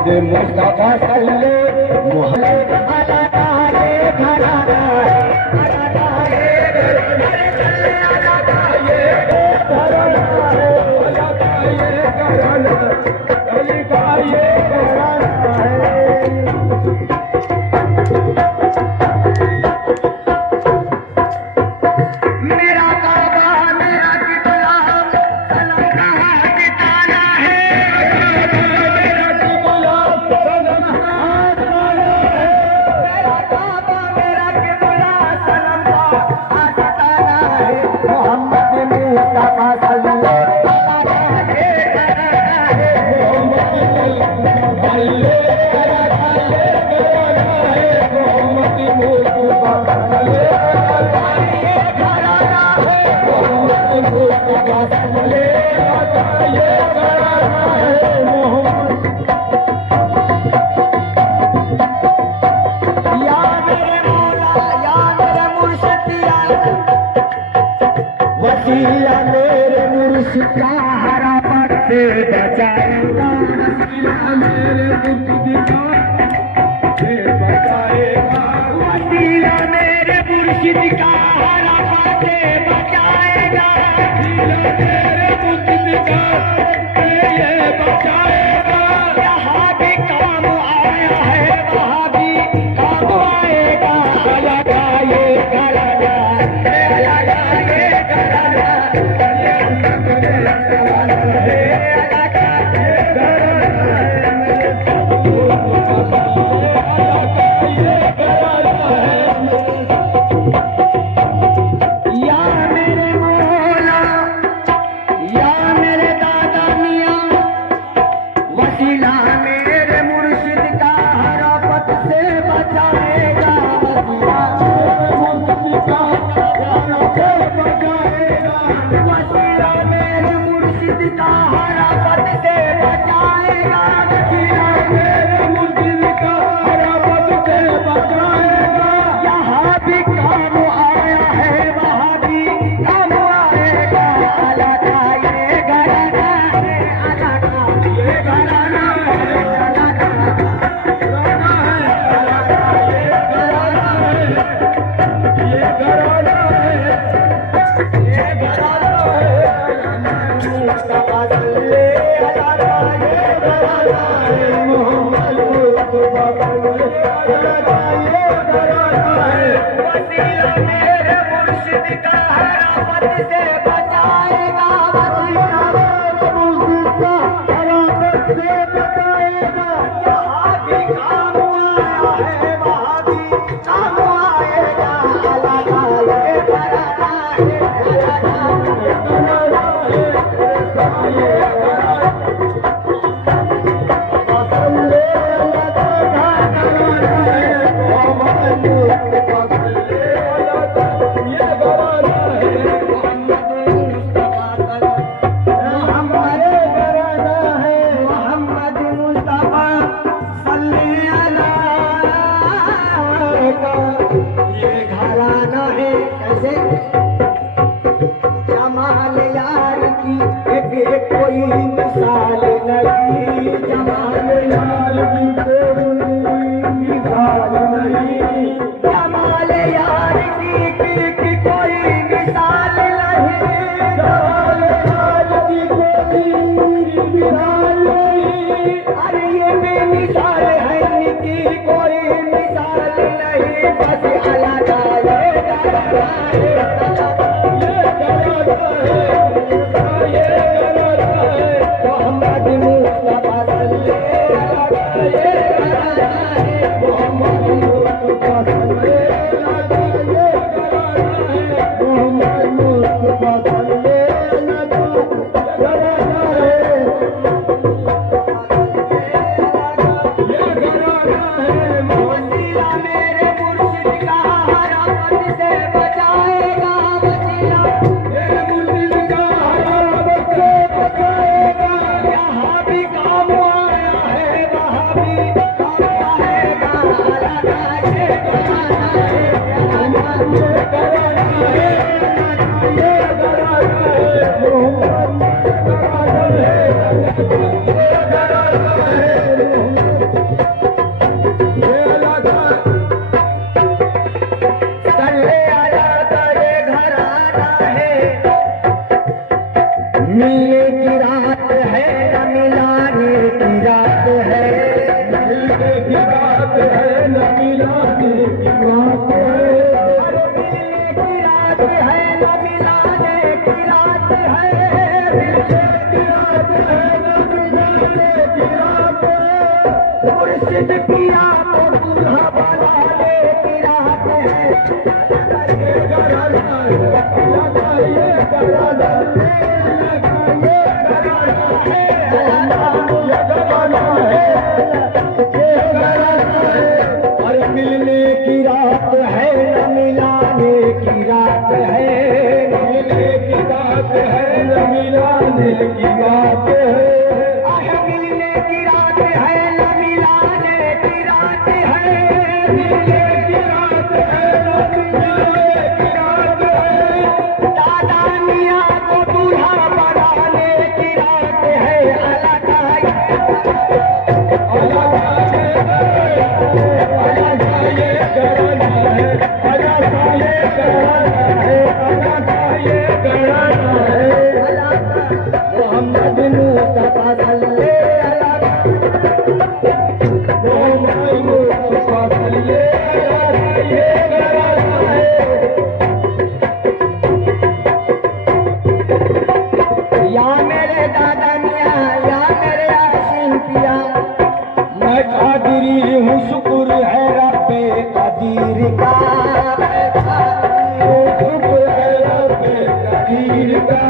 मोहम्मद मुस्तफा सल्ले मोहम्मद अला तारे घराना अला तारे घराना ये घराना है अला तारे घराना अली का ये घराना है। वसीला मेरे मुर्शिद का हरापत से बचाएगा वसीला मेरे मुर्शिद का से बचाएगा वसीला मेरे मुर्शिद का हरापत से बचाएगा वसीला मेरे मुर्शिद का से ये बचाएगा। यहाँ भी काम आया है वहाँ भी काम आएगा अल्लाह का ये घराना अल्लाह का ये घराना मिलाने की बात है। अरे मिलने की रात है न मिलाने की रात है। मिलने की रात है न मिलाने की रात है। मुर्शिद किया तो दूल्हा बनाने की रात है। ये घराना है, लगा ये घराना है, लगा ये घराना है, ये घराना है, ये घराना है। अरे मिलने की रात है न मिलाने की रात है। मिलने की बात है न मिलाने की बात है। अरे मिलने की रात है न मिलाने की रात है। मिलने की रात है न मिलाने की रात है। दादा मियाँ को दूल्हा बनाने की रात है। अलग आए अलग आए अलग आए घराना है, अलग आए घराना है, अलग आए घराना है। मोहम्मद मुस्तफा सल्ले अलग मोहम्मद मुस्तफा सल्ले अलैहि ये घराना है। या मेरे दादा मियाँ या मेरे आशिम पिया। मैं कादिरी हूँ, शुक्र है रब्बे कदीर का। शुक्र है रब्बे कदीर का।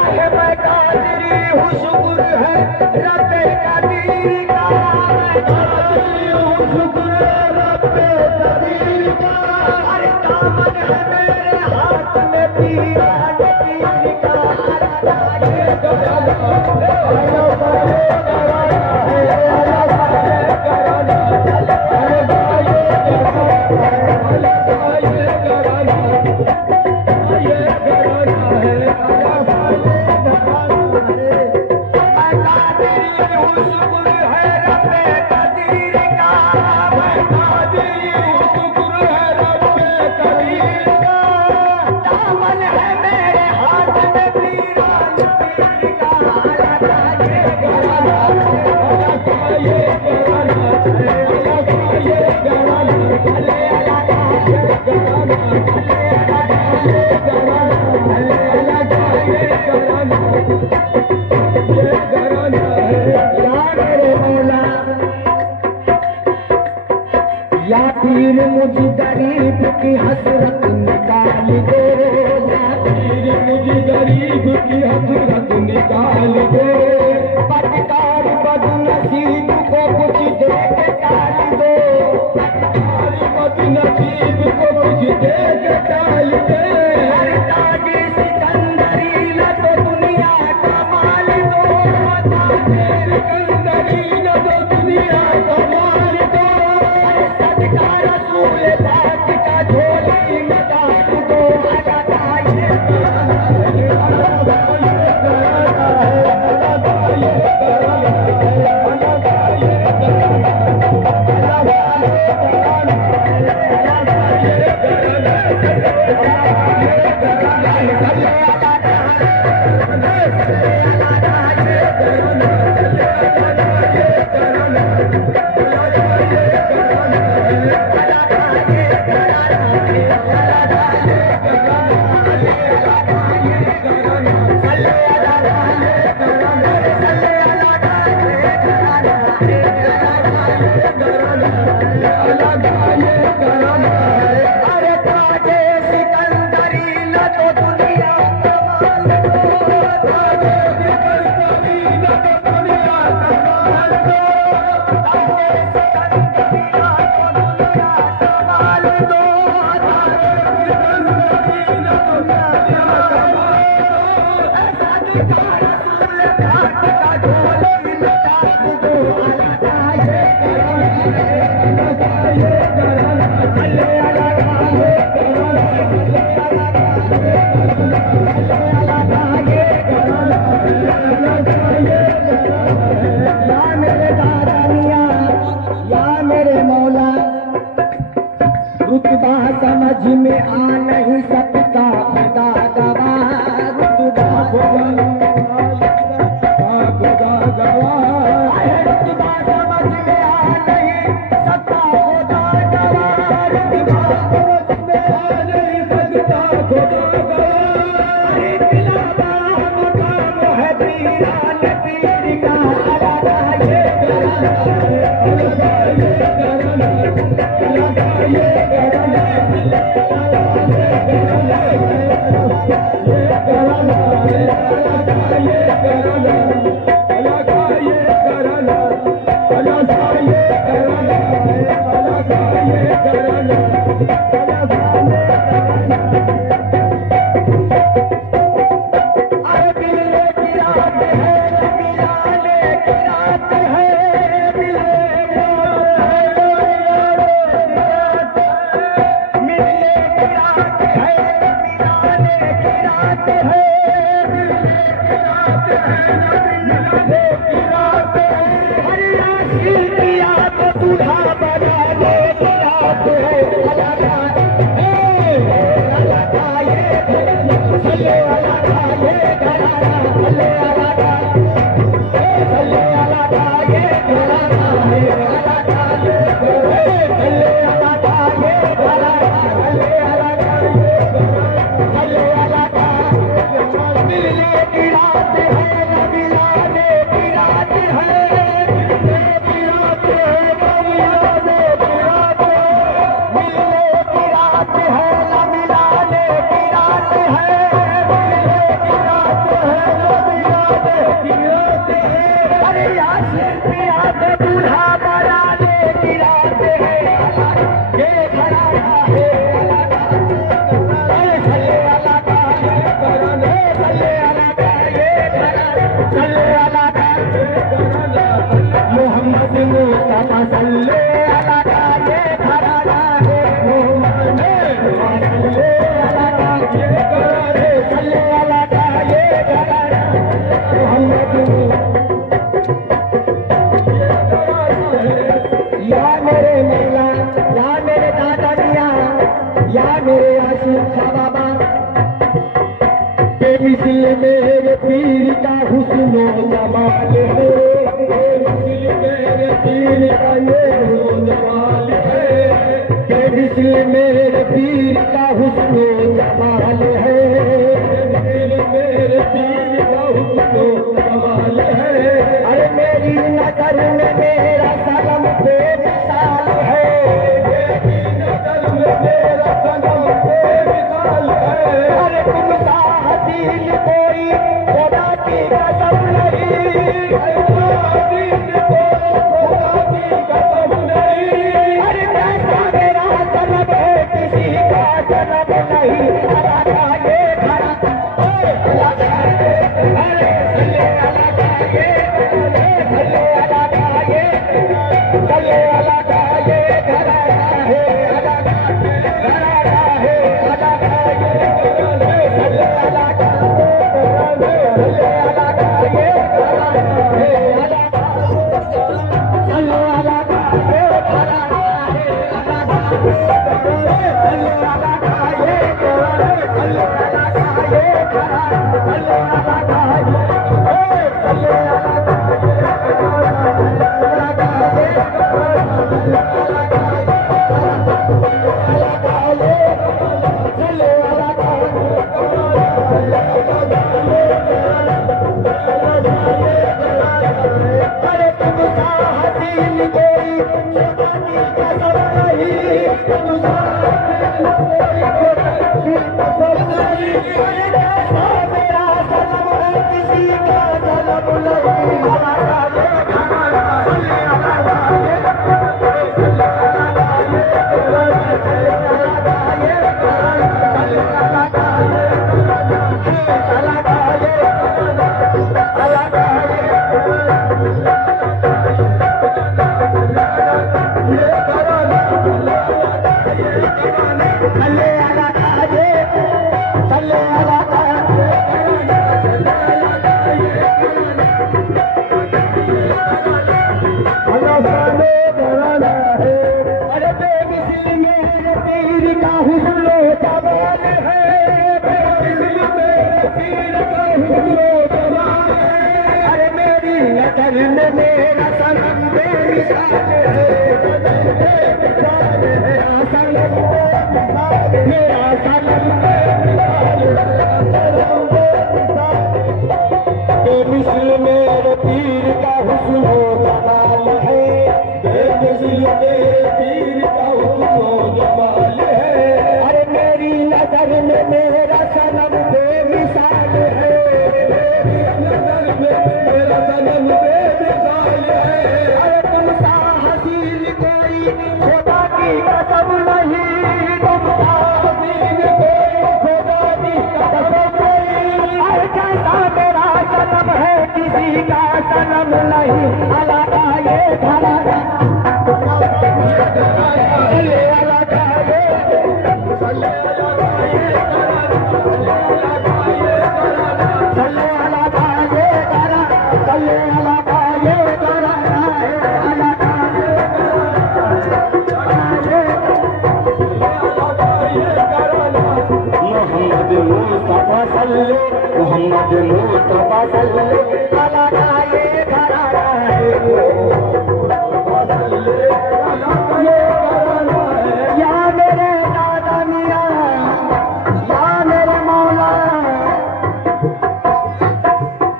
अरे मैं कादिरी हूँ शुक्र है रब्बे कदीर का। मैं कादिरी हूँ, शुक्र है रब्बे कदीर का। अरे दामन है मेरे हाथ में पीरान पीर का। ये घराना है, अलग आए घराना है, अलग आए घराना है, अलग आए घराना है, ये घराना है, अलग आए घराना है। मैं कादिरी हूँ शुक्र है रब्बे कदीर का। मैं कादिरी हूँ, शुक्र है रब्बे कदीर का। दामन है मेरे हाथ में पीरान पीर का। अलग आए घराना है, अलग आए घराना है, अलग आए घराना है, अले अलग आए ये घराना है, ये घराना है, अलग आए घराना है, ये घराना है। या मेरे मौला या पीर मुझ गरीब की हसरत निकाल दो। या पीर मुझे गरीब की हसरत निकाल दे। बदकार बदनसीब को कुछ दे के टाल दो। हमारी बदनसीब को कुछ दे के टाल दे। हर ताजे सिकंदरी न तो दुनिया का माल दो। ताजे सिकंदरी न तो दुनिया का माल दो। सदका रसूल पाक का झोली में डाल दो। अलग आए अरे ताजे सिकंदरी न तो दुनिया का माल दो। ताजे सिकंदरी न तो दुनिया का माल दो। ताजे सिकंदरी न तो दुनिया का माल दो। ताजे सिकंदरी न तो दुनिया का माल दो। सदका रसूल पाक का झोली में डाल दो। अलग आए या मेरे दादा मियाँ या मेरे मौला रुतबा समझ में आ नहीं सकता खुदा गवाह रुतबा मेरे पीर का हुस्नो जमाल है, मेरे पीर का ये जमाल है, मेरे पीर का हुस्नो जमाल है, मेरे पीर का हुस्नो जमाल है। अरे मेरी नजर में मेरा सनम बेमिसाल है, मेरी नजर में मेरा सनम बेमिसाल है। अरे तुम सा हसीन कोई खुदा की कसम नहीं, हसीन कोई खुदा की कसम नहीं। अरे कैसा मेरा सनम है किसी का सनम नहीं। अल्लाह का ये खड़ा, अल्लाह का ये, अरे सल्ले अल्लाह का ये, सल्ले अल्लाह का ये, सल्ले अल्लाह का ये घराना है, अल्लाह का घराना है, अल्लाह का ये घराना है, सल्ले अल्लाह का ये घराना है, सल्ले अल्लाह का ये घराना है, अल्लाह का सल्ले अल्लाह का ये घराना है, अल्लाह का सल्ले अल्लाह का ये घराना है, सल्ले अल्लाह का ये घराना, सल्ले अल्लाह का ये, सल्ले अल्लाह का अरे तुम सा हसीन कोई खुदा की कसम नहीं, तुम सा हसीन कोई खुदा की कसम नहीं। अरे ऐसा मेरा सनम है किसी का सनम नहीं। अल्लाह का ये घराना, सल्ले अल्लाह का ये, सल्ले अल्लाह का ये घराना, सल्ले अल्लाह का ये घराना, सल्ले अल्लाह का ये घराना, अल्लाह का ये घराना, अल्लाह का ये सल्ले अल्लाह का ये, सल्ले अल्लाह का ये घराना है। अरे बेमिसाल मेरे पीर का हुस्नो जमाल है, बेमिसाल मेरे पीर का हुस्नो जमाल है। अरे मेरी नजर में मेरा सनम बेमिसाल है, बेमिसाल है, मेरा सनम बेमिसाल, मेरा सनम बेमिसाल, सनम बेमिसाल। बेमिसाल मेरे पीर का हुस्नो जमाल है, सनम बेमिसाल है। अरे तुमसा हसीन कोई खुदा की कसम नहीं, तुमसा हसीन कोई खुदा की कसम नहीं। अरे जैसा मेरा सनम है किसी का सनम नहीं, अल्लाह का ये घराना, अल्लाह का ये, सल्ले अला का ये घराना, सल्ले अला का ये घराना। चले अल्लाह का ये घराना, चले अल्लाह का ये घराना, मोहम्मद मुस्तफा सल्ले, मोहम्मद मुस्तफा सल्ले, अल्लाह का ये घराना है, या मेरे दादा मियां, या मेरे मौला,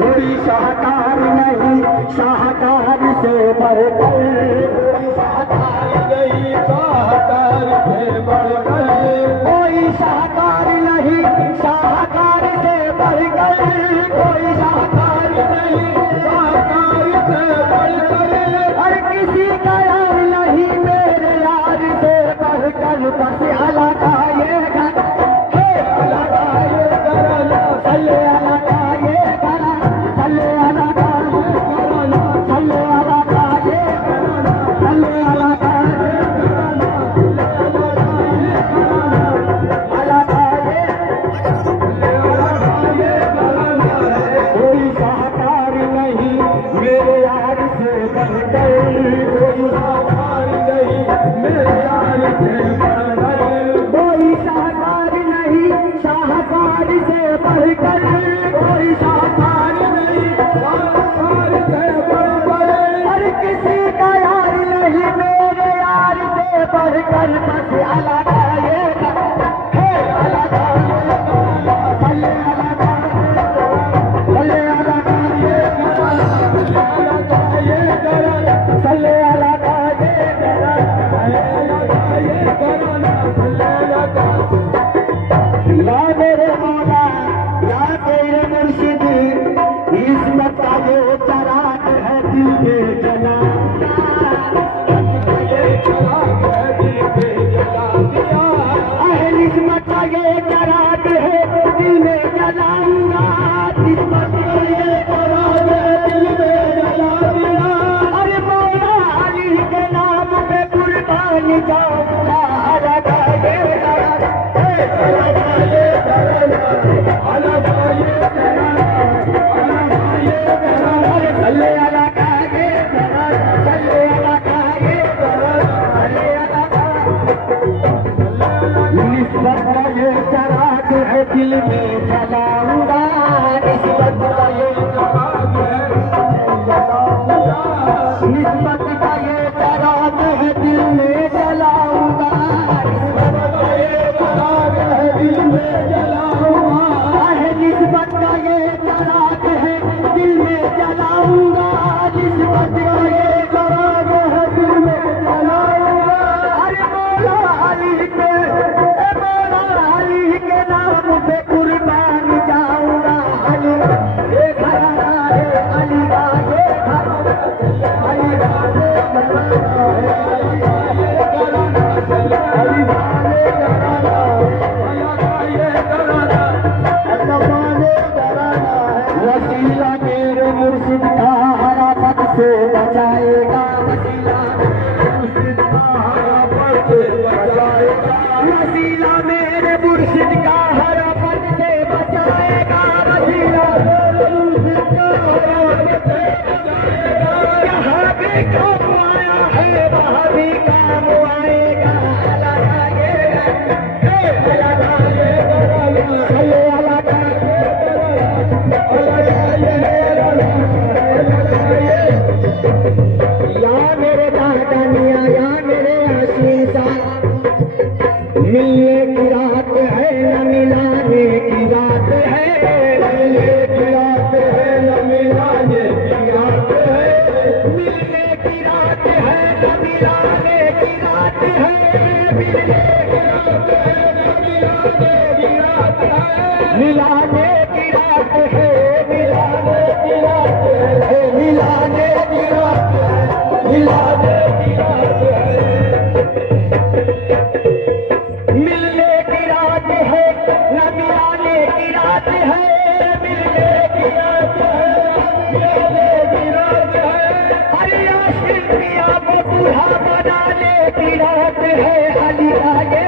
कोई शाहकार नहीं शाहकार से बढ़कर, कोई शाहकार नहीं शाहकार से बढ़कर, कोई शाहकार नहीं शाहकार से बढ़कर, कोई शाहकार नहीं शाहकार से बढ़कर। हर किसी का यार नहीं मेरे यार से बढ़कर, बस अल्लाह का ये घर, हे अल्लाह का ये घराना, चले अल्लाह का ये घराना, चले अल्लाह का ये घराना, चले अल्लाह का ये घराना, चले अल्लाह का ये घराना, अल्लाह का ये कोई शाहकार नहीं मेरे यार से बढ़कर, कोई शाहकार नहीं मेरे यार से बढ़कर, कोई शाहकार नहीं शाहकार से बढ़कर, कोई शाहकार नहीं शाहकार से बढ़कर। हर किसी का यार नहीं मेरे यार से बढ़कर, बस अल्लाह का ये घराना, हे अल्लाह का ये घराना, चले अल्लाह का ये घराना, चले अल्लाह का ये घराना, चले अल्लाह का ये घराना, मिलाने की रात है, मिलने की रात है न मिलाने की रात है, मिलने की रात है मिलाने की रात है, अरे आशिक पिया को बूढ़ा बनाने की रात है, अली आगे